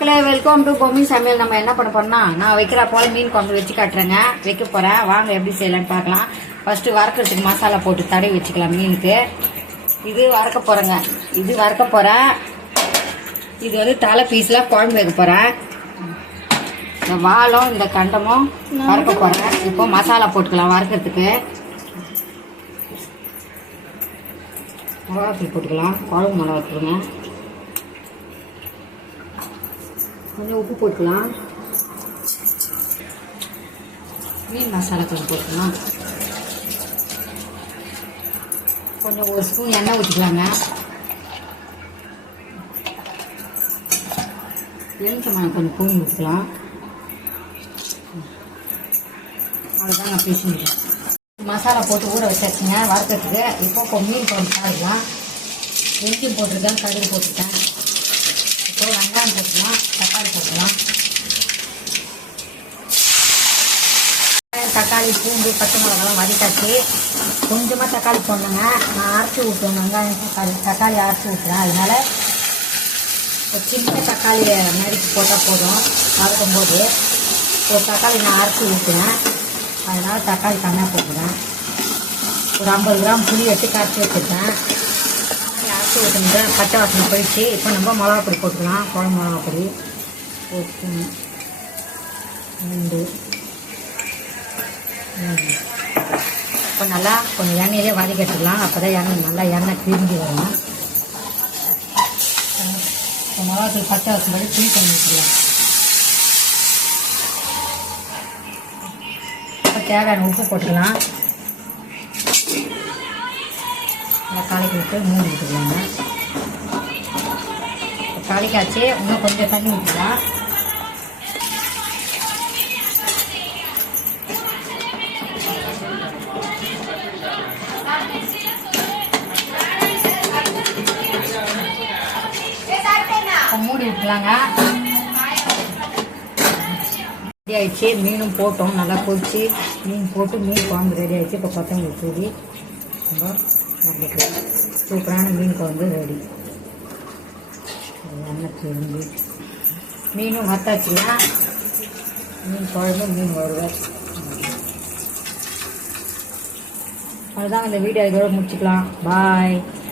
Welcome to Bommi சமையல். நம்ம என்ன பண்ண போறோம்னா, நான் வைக்கிற போல மீன் குழம்பு வச்சு காட்டுறேங்க. வைக்க போறேன், வாங்க எப்படி செய்யலாம்னு பார்க்கலாம். ஃபர்ஸ்ட் வறுக்கிறதுக்கு மசாலா போட்டு தடவி வச்சுக்கலாம் மீனுக்கு. இது வறுக்க போறேங்க. இது வறுக்க போறேன். இது வந்து தலை பீஸ்ல குழம்பு வைக்க போறேன். இந்த வாழும் இந்த கண்டமும் வறுக்க போறேன். இப்போ மசாலா போட்டுக்கலாம். வறுக்கிறதுக்கு மிளகாத்தூள் போட்டுக்கலாம். குழம்பு மிளகாத்தூளுங்க. கொஞ்சம் உப்பு போட்டுக்கலாம். மீன் மசாலா கொஞ்சம் போட்டுக்கலாம். கொஞ்சம் ஒரு ஸ்பூன் எண்ணெய் ஊற்றிக்கலாங்க. எலுமிச்சம்பழம் கொஞ்சம் பூண்டு ஊற்றிக்கலாம். அவ்வளோதான் நான் பேசிக்கிறேன். மசாலா போட்டு ஊற வச்சாச்சுங்க வறுக்கிறதுக்கு. இப்போ மீன் குழம்பு சாப்பிடலாம். வெங்காயம் போட்டிருக்கேன், கடுகு போட்டுருக்கேன். இப்போ வெங்காயம் போட்டுக்கலாம், தக்காளி போட்டுக்கலாம். தக்காளி பூண்டு பச்சை மிளகாலாம் வதக்காச்சு. கொஞ்சமாக தக்காளி போடணுங்க. நான் அரைச்சி ஊற்றுவேன். வெங்காயம் தக்காளி அரைச்சி ஊற்றுறேன். அதனால ஒரு சின்ன தக்காளி நறுக்கி போட்டால் போதும். வதக்கும் போது ஒரு தக்காளி நான் அரைச்சி ஊற்றுவேன். அதனால் தக்காளி கம்மியாக போட்டுக்கிறேன். ஒரு 50 கிராம் புளி வச்சு கரைச்சி வச்சுருக்கேன். அரைச்சி ஊற்றுங்க. பச்சை வாசனை போயிடுச்சு. இப்போ நம்ம மிளகா பொடி போட்டுக்கலாம். குழம்பு மிளகா பொடி 1 ஸ்பூன் 2 இப்போ நல்லா கொஞ்சம் எண்ணெயிலே வதக்கி எடுத்துக்கலாம். அப்போ தான் எண்ணெய் பிரிஞ்சு வரும். இப்போ மிளகாத்தூள் பச்சை வாசனை போய் புளி பண்ணி வச்சுக்கலாம். இப்போ தேவையான உப்பு போட்டுக்கலாம். காலைக்கு விட்டு மூணு விட்டுக்கலாங்க. காலைக்காச்சு இன்னும் கொஞ்சம் தண்ணி ஊற்றிக்கலாம். மூடி விட்டுலாங்க. ரெடி ஆயிடுச்சு. மீனும் போட்டோம். நல்லா கொதிச்சு மீன் போட்டு மீன் குழம்பு ரெடி ஆயிடுச்சு. இப்போ கொத்தமல்லி தூவி நம்ம சூப்பரான மீன் குழம்பு ரெடி. எண்ணெய் திரும்பி மீனும் வத்தாச்சுன்னா மீன் குழம்பு மீன் வருவேன். அதுதான் இந்த வீடியோ இதோட முடிச்சுக்கலாம். பாய்.